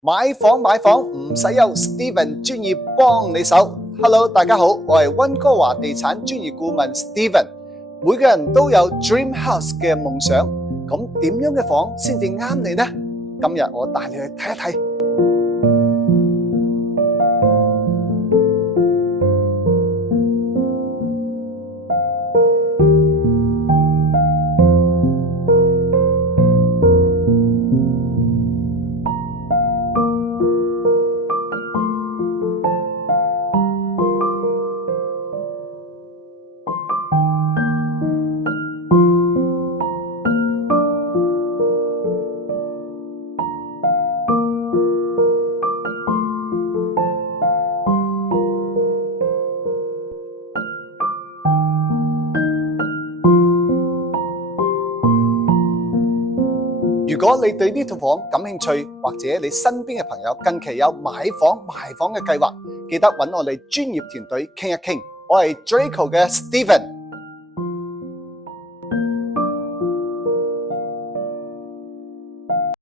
買房唔使憂 Steven 專業幫你手。Hello， 大家好，我係溫哥華地產專業顧問 Steven。每個人都有 Dream House 嘅夢想，咁點樣嘅房先至啱你呢？今日我帶你去睇一睇。如果你對呢套房感興趣，或者你身邊嘅朋友近期有買房賣房嘅計劃，記得揾我哋專業團隊傾一傾。我係 Draco 嘅 Steven。